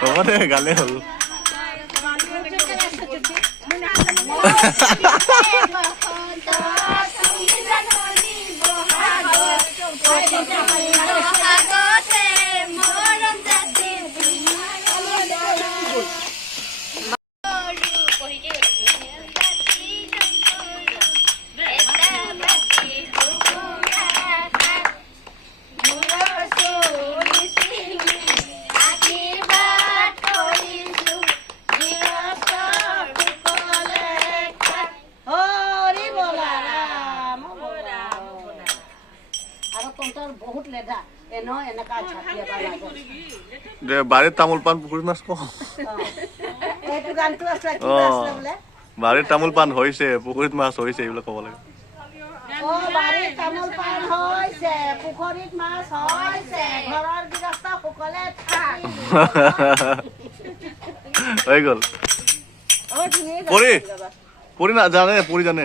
Kemana gale hol? বাড়ির তামোল পান পুকুরিত মাছ কম বাড়ির তামোল পান হয়েছে পুকুরিত মাছ হয়েছে এইগুলো কব লাগে বাড়ির তামোল পান হয়েছে পুকুরিত মাছ হয়েছে ঘরের গৃহস্থ সকলে হয়ে গেল পরি পরি না জানে পরি জানে